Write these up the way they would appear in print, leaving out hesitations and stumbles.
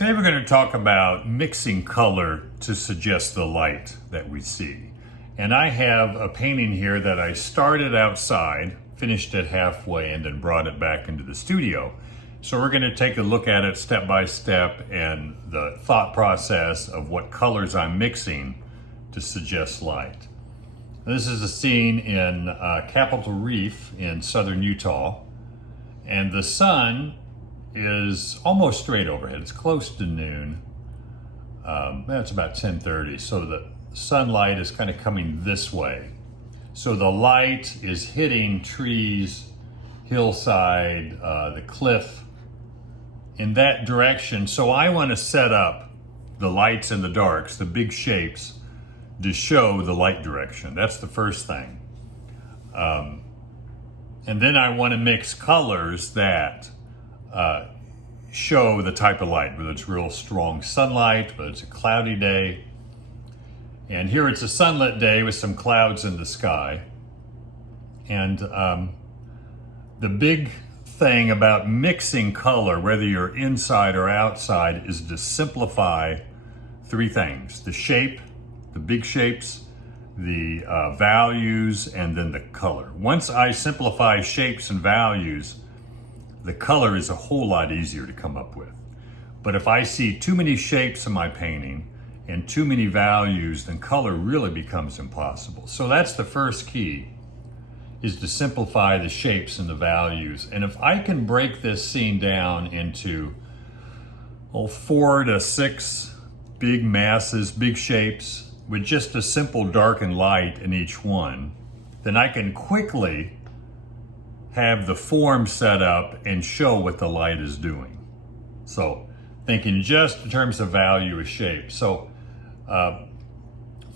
Today we're going to talk about mixing color to suggest the light that we see. And I have a painting here that I started outside, finished it halfway, and then brought it back into the studio. So we're going to take a look at it step by step and the thought process of what colors I'm mixing to suggest light. This is a scene in Capitol Reef in southern Utah, and the sun is almost straight overhead. It's close to noon. It's about 10:30, so the sunlight is kind of coming this way. So the light is hitting trees, hillside, the cliff in that direction. So I want to set up the lights and the darks, the big shapes, to show the light direction. That's the first thing. And then I want to mix colors that show the type of light, whether it's real strong sunlight, whether it's a cloudy day. And here it's a sunlit day with some clouds in the sky. And the big thing about mixing color, whether you're inside or outside, is to simplify three things: the shape, the big shapes, the values, and then the color. Once I simplify shapes and values, the color is a whole lot easier to come up with. But if I see too many shapes in my painting and too many values, then color really becomes impossible. So that's the first key, is to simplify the shapes and the values. And if I can break this scene down into 4 to 6 big masses, big shapes, with just a simple dark and light in each one, then I can quickly have the form set up and show what the light is doing. So thinking just in terms of value of shape. So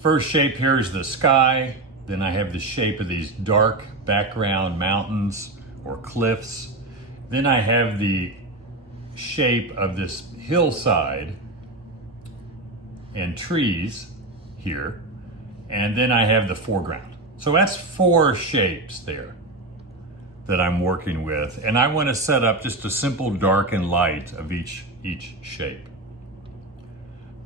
first shape here is the sky. Then I have the shape of these dark background mountains or cliffs. Then I have the shape of this hillside and trees here. And then I have the foreground. So that's 4 shapes there that I'm working with. And I want to set up just a simple dark and light of each shape.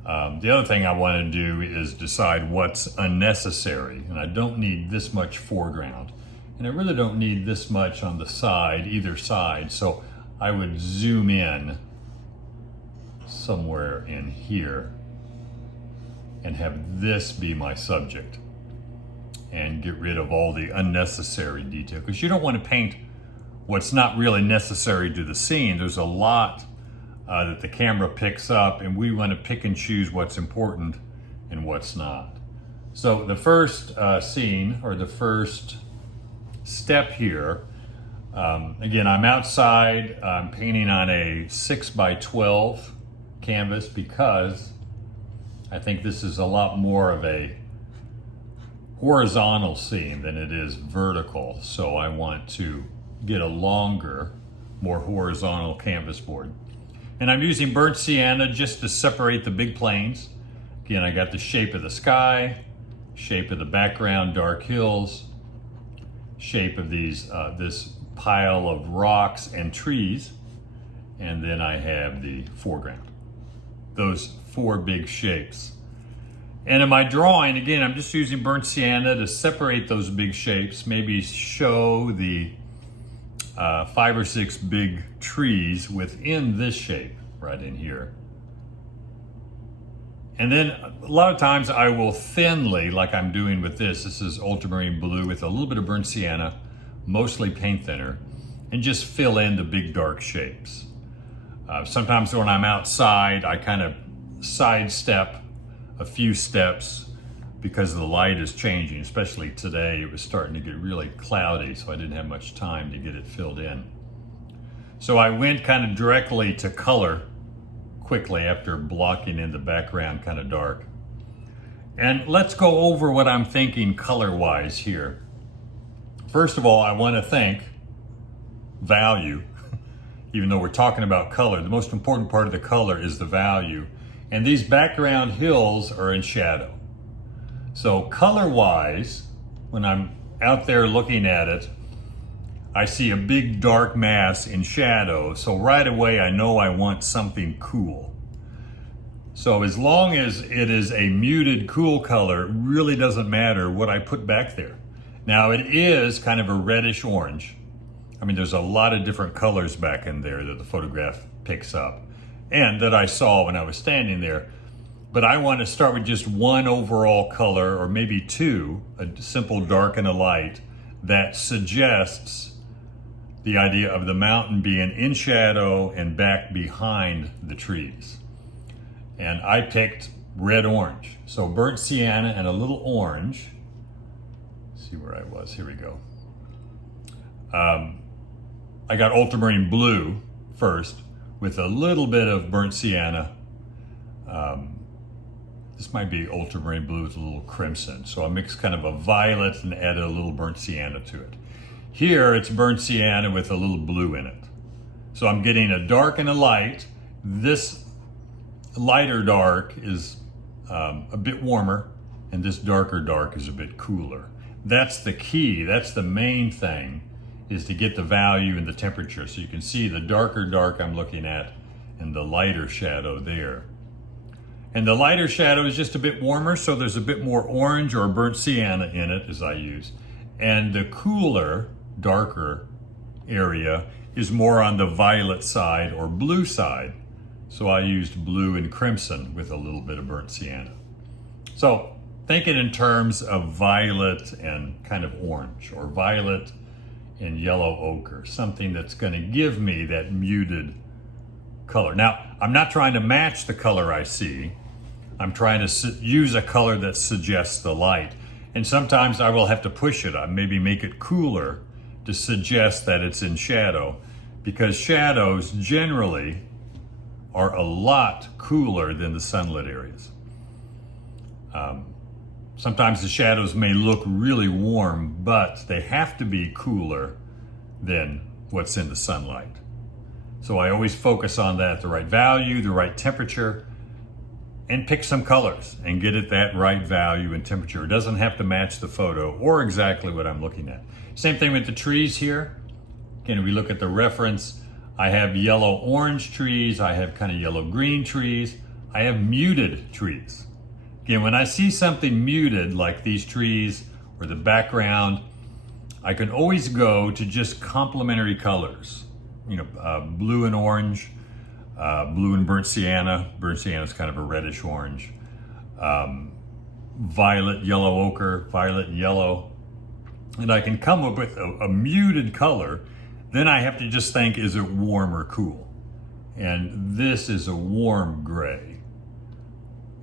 The other thing I want to do is decide what's unnecessary. And I don't need this much foreground. And I really don't need this much on the side, either side. So I would zoom in somewhere in here and have this be my subject, and get rid of all the unnecessary detail, because you don't want to paint what's not really necessary to the scene. There's a lot that the camera picks up, and we want to pick and choose what's important and what's not. So the first scene, or the first step here, again, I'm outside. I'm painting on a 6x12 canvas because I think this is a lot more of a horizontal scene than it is vertical. So I want to get a longer, more horizontal canvas board. And I'm using burnt sienna just to separate the big planes. Again, I got the shape of the sky, shape of the background, dark hills, shape of these this pile of rocks and trees, and then I have the foreground. Those 4 big shapes. And in my drawing, again, I'm just using burnt sienna to separate those big shapes, maybe show the 5 or 6 big trees within this shape right in here. And then a lot of times I will thinly, like I'm doing with this is ultramarine blue with a little bit of burnt sienna, mostly paint thinner, and just fill in the big dark shapes. Sometimes when I'm outside, I kind of sidestep a few steps because the light is changing. Especially today, it was starting to get really cloudy, so I didn't have much time to get it filled in. So I went kind of directly to color quickly after blocking in the background kind of dark. And let's go over what I'm thinking color-wise here. First of all, I want to think value. Even though we're talking about color, the most important part of the color is the value. And these background hills are in shadow. So color-wise, when I'm out there looking at it, I see a big dark mass in shadow. So right away I know I want something cool. So as long as it is a muted, cool color, it really doesn't matter what I put back there. Now it is kind of a reddish orange. I mean, there's a lot of different colors back in there that the photograph picks up and that I saw when I was standing there. But I want to start with just one overall color, or maybe two, a simple dark and a light, that suggests the idea of the mountain being in shadow and back behind the trees. And I picked red-orange. So burnt sienna and a little orange. Let's see where I was, here we go. I got ultramarine blue first with a little bit of burnt sienna. This might be ultramarine blue with a little crimson. So I mixed kind of a violet and added a little burnt sienna to it. Here it's burnt sienna with a little blue in it. So I'm getting a dark and a light. This lighter dark is a bit warmer, and this darker dark is a bit cooler. That's the key, that's the main thing, is to get the value and the temperature. So you can see the darker dark I'm looking at and the lighter shadow there. And the lighter shadow is just a bit warmer, so there's a bit more orange or burnt sienna in it, as I use. And the cooler, darker area is more on the violet side or blue side. So I used blue and crimson with a little bit of burnt sienna. So thinking in terms of violet and kind of orange, or violet and yellow ochre, something that's going to give me that muted color. Now, I'm not trying to match the color I see. I'm trying to use a color that suggests the light. And sometimes I will have to push it up, maybe make it cooler to suggest that it's in shadow, because shadows generally are a lot cooler than the sunlit areas. Sometimes the shadows may look really warm, but they have to be cooler than what's in the sunlight. So I always focus on that, the right value, the right temperature, and pick some colors and get it that right value and temperature. It doesn't have to match the photo or exactly what I'm looking at. Same thing with the trees here. Again, we look at the reference. I have yellow-orange trees. I have kind of yellow-green trees. I have muted trees. Again, when I see something muted like these trees or the background, I can always go to just complementary colors. You know, blue and orange, blue and burnt sienna. Burnt sienna is kind of a reddish orange. Violet, yellow ochre, violet, yellow. And I can come up with a muted color. Then I have to just think, is it warm or cool? And this is a warm gray,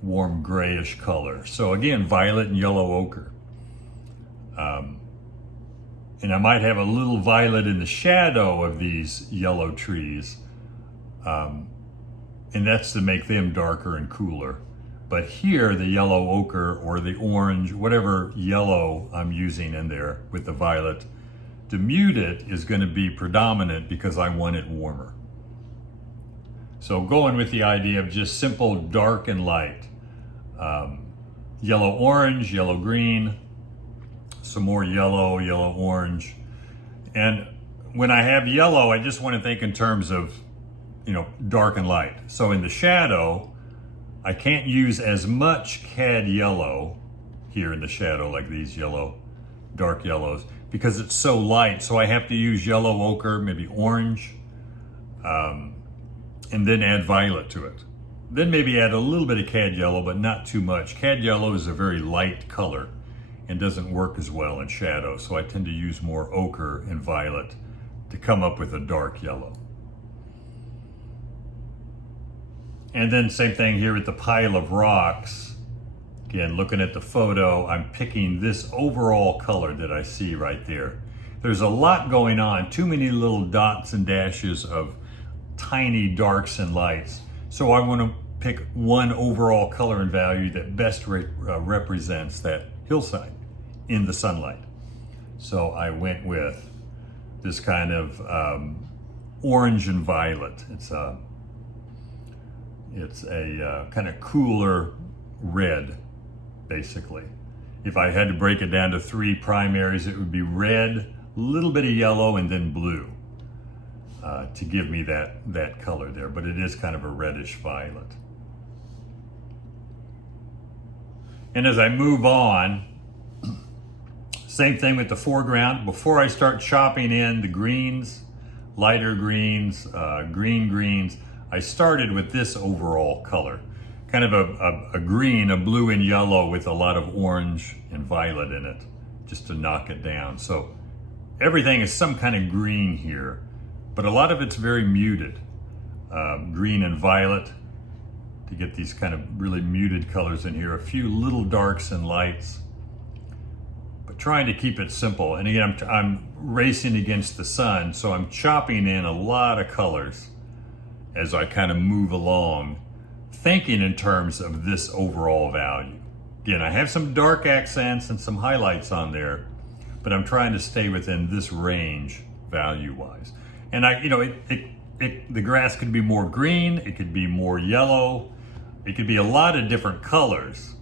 warm grayish color. So again, violet and yellow ochre. And I might have a little violet in the shadow of these yellow trees. And that's to make them darker and cooler. But here, the yellow ochre or the orange, whatever yellow I'm using in there with the violet, to mute it is going to be predominant because I want it warmer. So going with the idea of just simple dark and light. Yellow-orange, yellow-green, some more yellow, yellow-orange. And when I have yellow, I just want to think in terms of, you know, dark and light. So in the shadow, I can't use as much cad yellow here in the shadow, like these yellow, dark yellows, because it's so light. So I have to use yellow ochre, maybe orange, and then add violet to it. Then maybe add a little bit of cad yellow, but not too much. Cad yellow is a very light color and doesn't work as well in shadow. So I tend to use more ochre and violet to come up with a dark yellow. And then same thing here with the pile of rocks. Again, looking at the photo, I'm picking this overall color that I see right there. There's a lot going on, too many little dots and dashes of tiny darks and lights. So I want to pick one overall color and value that best represents that hillside in the sunlight. So I went with this kind of orange and violet. It's a kind of cooler red, basically. If I had to break it down to three primaries, it would be red, a little bit of yellow, and then blue to give me that color there. But it is kind of a reddish violet. And as I move on, same thing with the foreground. Before I start chopping in the greens, lighter greens, green greens, I started with this overall color. Kind of a green, a blue and yellow with a lot of orange and violet in it, just to knock it down. So everything is some kind of green here, but a lot of it's very muted. Green and violet to get these kind of really muted colors in here. A few little darks and lights, but trying to keep it simple. And again, I'm racing against the sun, so I'm chopping in a lot of colors as I kind of move along, thinking in terms of this overall value. Again, I have some dark accents and some highlights on there, but I'm trying to stay within this range value-wise. And the grass could be more green, it could be more yellow, it could be a lot of different colors.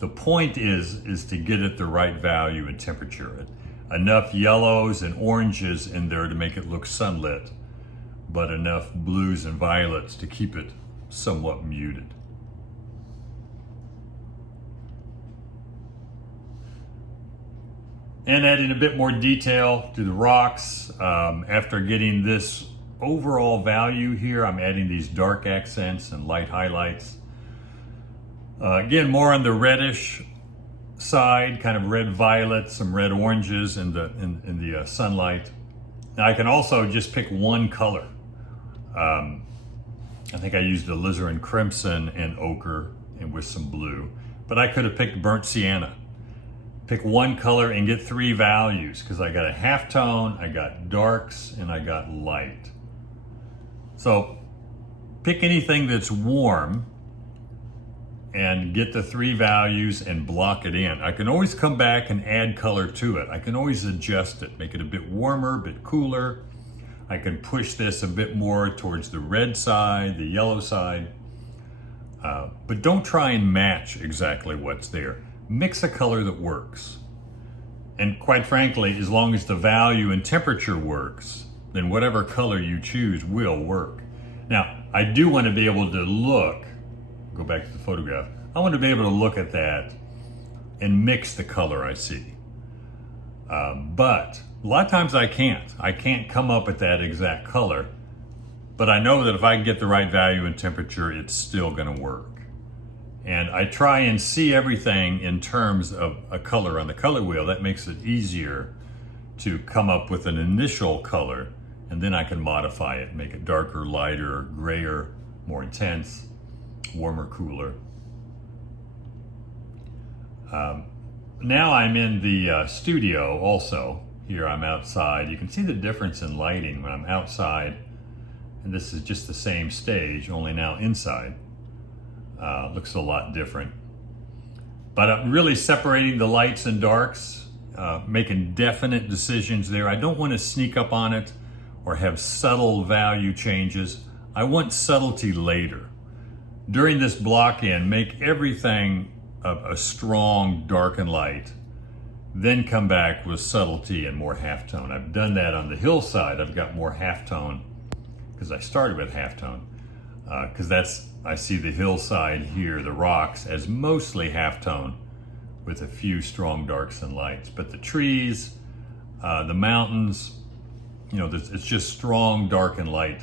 The point is to get it the right value and temperature. Enough yellows and oranges in there to make it look sunlit, but enough blues and violets to keep it somewhat muted. And adding a bit more detail to the rocks. After getting this overall value here, I'm adding these dark accents and light highlights. Again, more on the reddish side, kind of red violet, some red oranges in the sunlight. Now I can also just pick one color. I think I used alizarin crimson and ochre and with some blue, but I could have picked burnt sienna. Pick one color and get 3 values, because I got a halftone, I got darks, and I got light. So pick anything that's warm and get the 3 values and block it in. I can always come back and add color to it. I can always adjust it, make it a bit warmer, a bit cooler. I can push this a bit more towards the red side, the yellow side. But don't try and match exactly what's there. Mix a color that works. And quite frankly, as long as the value and temperature works, then whatever color you choose will work. Now, I do want to be able to look, go back to the photograph, I want to be able to look at that and mix the color I see. But a lot of times I can't come up with that exact color, but I know that if I get the right value and temperature, it's still going to work. And I try and see everything in terms of a color on the color wheel. That makes it easier to come up with an initial color, and then I can modify it, make it darker, lighter, grayer, more intense, warmer, cooler. Now I'm in the studio also. Here I'm outside. You can see the difference in lighting when I'm outside, and this is just the same stage, only now inside. Looks a lot different. But I'm really separating the lights and darks, making definite decisions there. I don't want to sneak up on it or have subtle value changes. I want subtlety later. During this block in, make everything a strong dark and light, then come back with subtlety and more halftone. I've done that on the hillside. I've got more halftone because I started with halftone. Because I see the hillside here, the rocks, as mostly halftone with a few strong darks and lights. But the trees, the mountains, it's just strong dark and light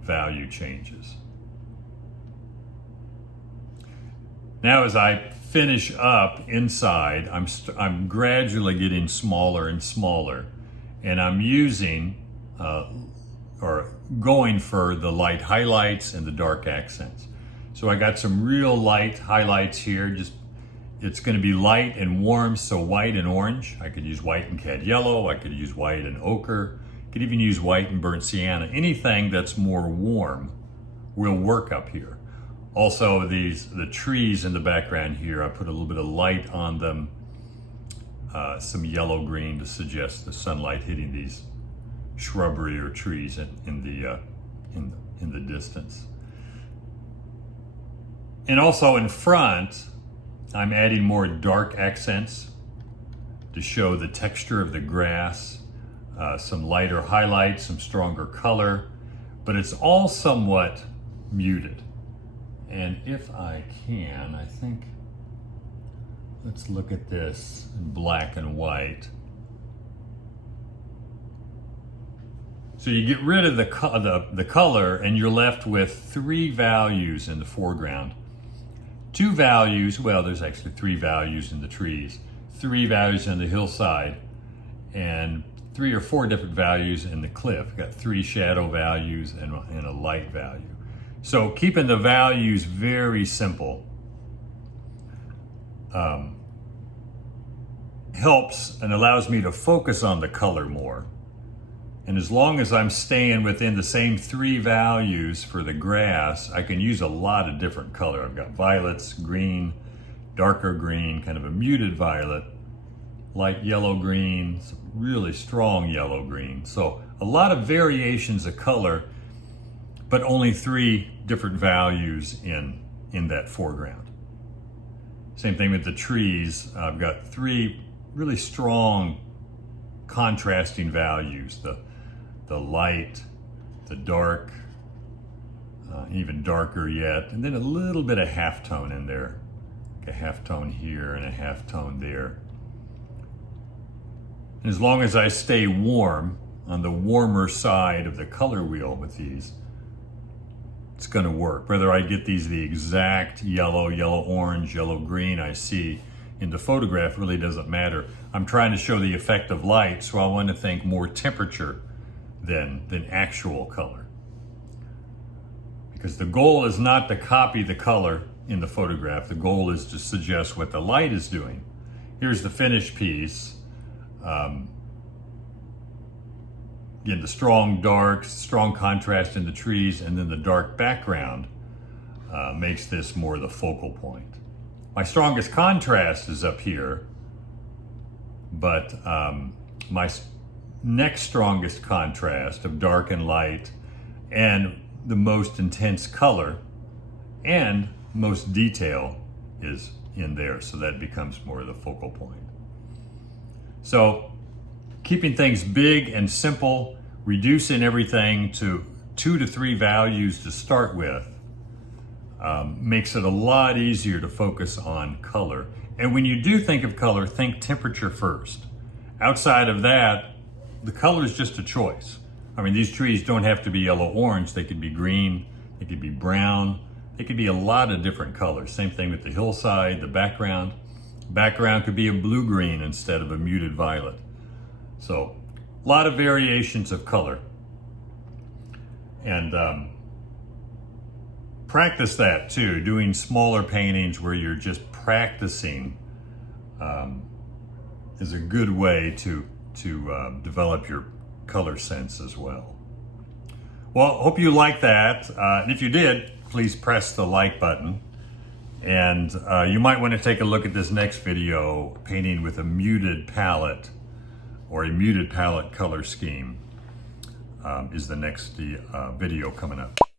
value changes. Now as I finish up inside, I'm gradually getting smaller and smaller, and I'm using or going for the light highlights and the dark accents. So I got some real light highlights here. It's going to be light and warm, so white and orange. I could use white and cad yellow. I could use white and ochre. I could even use white and burnt sienna. Anything that's more warm will work up here. Also, the trees in the background here, I put a little bit of light on them, some yellow green to suggest the sunlight hitting these shrubbery or trees in the distance. And also in front, I'm adding more dark accents to show the texture of the grass, some lighter highlights, some stronger color, but it's all somewhat muted. And if I can, I think let's look at this in black and white. So you get rid of the color and you're left with 3 values in the foreground. 2 values, well, there's actually 3 values in the trees, 3 values on the hillside, and 3 or 4 different values in the cliff. We've got 3 shadow values and a light value. So keeping the values very simple helps and allows me to focus on the color more. And as long as I'm staying within the same 3 values for the grass, I can use a lot of different color. I've got violets, green, darker green, kind of a muted violet, light yellow green, some really strong yellow green. So a lot of variations of color, but only 3 different values in that foreground. Same thing with the trees. I've got 3 really strong contrasting values. The light, the dark, even darker yet, and then a little bit of halftone in there. Like a halftone here and a halftone there. And as long as I stay warm, on the warmer side of the color wheel with these, it's gonna work. Whether I get these the exact yellow, yellow-orange, yellow-green I see in the photograph really doesn't matter. I'm trying to show the effect of light, so I want to think more temperature than actual color. Because the goal is not to copy the color in the photograph. The goal is to suggest what the light is doing. Here's the finished piece. Again, the strong dark, strong contrast in the trees, and then the dark background makes this more the focal point. My strongest contrast is up here, but my next strongest contrast of dark and light and the most intense color and most detail is in there, so that becomes more of the focal point. So keeping things big and simple, reducing everything to 2 to 3 values to start with, makes it a lot easier to focus on color. And when you do think of color, think temperature first. Outside of that, the color is just a choice. I mean, these trees don't have to be yellow-orange. They could be green, they could be brown, they could be a lot of different colors. Same thing with the hillside, the background. Background could be a blue-green instead of a muted violet. So, a lot of variations of color. And practice that too, doing smaller paintings where you're just practicing is a good way to develop your color sense as well. Well, hope you like that. And if you did, please press the like button. And you might want to take a look at this next video, painting with a muted palette or a muted palette color scheme is the next video coming up.